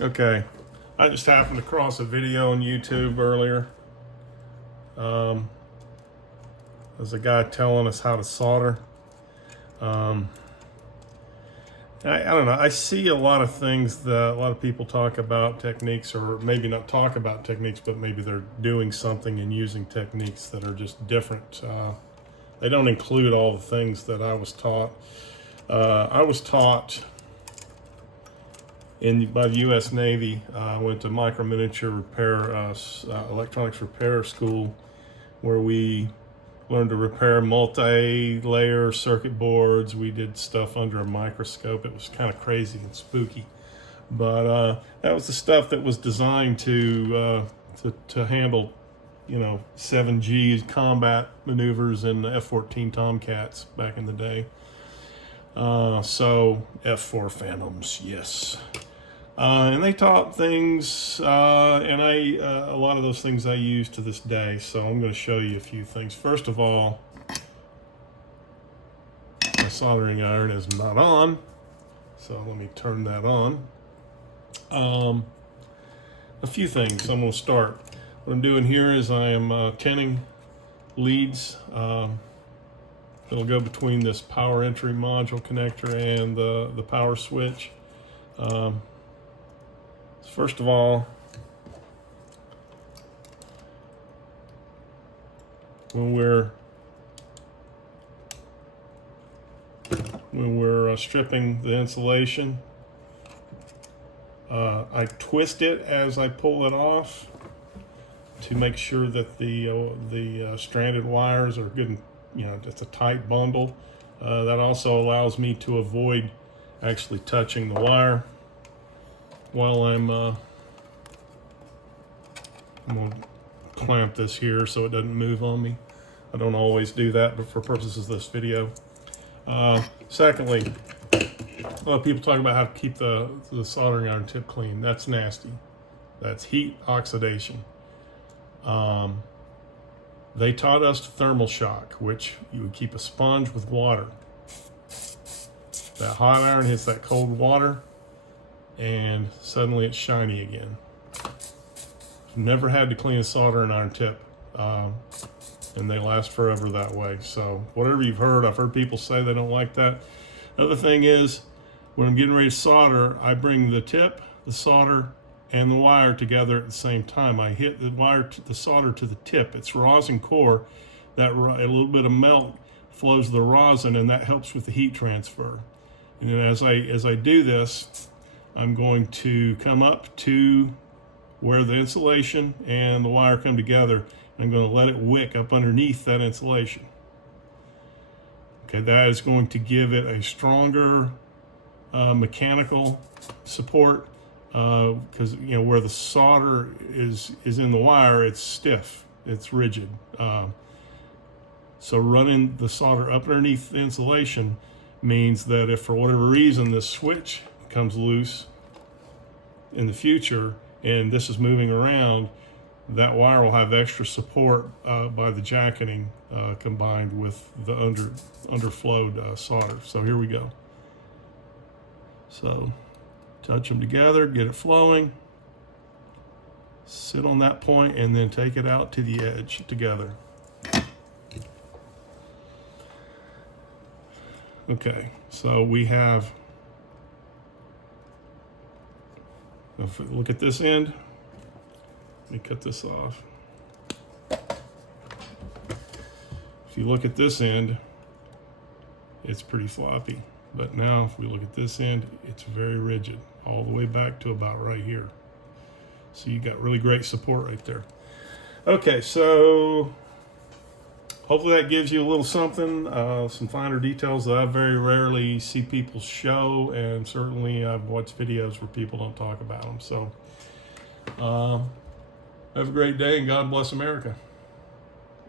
Okay, I just happened across a video on YouTube earlier. There's a guy telling us how to solder. I don't know. I see a lot of things that a lot of people talk about techniques, or maybe not talk about techniques, but maybe they're doing something and using techniques that are just different. They don't include all the things that I was taught. I was taught by the U.S. Navy. I went to micro miniature repair, electronics repair school, where we learned to repair multi-layer circuit boards. We did stuff under a microscope. It was kind of crazy and spooky, but that was the stuff that was designed to handle, 7G combat maneuvers in the F-14 Tomcats back in the day. So F-4 Phantoms, yes. And they taught things, and a lot of those things I use to this day. So I'm going to show you a few things. First of all, my soldering iron is not on, so let me turn that on. A few things. I'm going to start. What I'm doing here is I am tinning leads. It'll go between this power entry module connector and the power switch. First of all, when we're stripping the insulation, I twist it as I pull it off to make sure that the stranded wires are good and it's a tight bundle. That also allows me to avoid actually touching the wire while I'm going to clamp this here so it doesn't move on me. I don't always do that, but for purposes of this video. Secondly, a lot of people talk about how to keep the soldering iron tip clean. That's nasty. That's heat oxidation. They taught us thermal shock, which you would keep a sponge with water. That hot iron hits that cold water, and suddenly it's shiny again. I've never had to clean a soldering iron tip, and they last forever that way. So whatever you've heard, I've heard people say they don't like that. Other thing is, when I'm getting ready to solder, I bring the tip, the solder, and the wire together at the same time. I hit the solder to the tip. It's rosin core. That a little bit of melt flows the rosin, and that helps with the heat transfer. And then as I do this, I'm going to come up to where the insulation and the wire come together. I'm going to let it wick up underneath that insulation. Okay, that is going to give it a stronger mechanical support, because where the solder is in the wire, it's stiff, it's rigid. So running the solder up underneath the insulation means that if for whatever reason this switch comes loose in the future and this is moving around, that wire will have extra support by the jacketing combined with the underflowed solder. So here we go. So touch them together, get it flowing, sit on that point, and then take it out to the edge together. Okay, so we have, look at this end. Let me cut this off. If you look at this end, it's pretty floppy. But now if we look at this end, it's very rigid, all the way back to about right here. So you got really great support right there. Okay, so hopefully that gives you a little something, some finer details that I very rarely see people show, and certainly I've watched videos where people don't talk about them. So have a great day, and God bless America.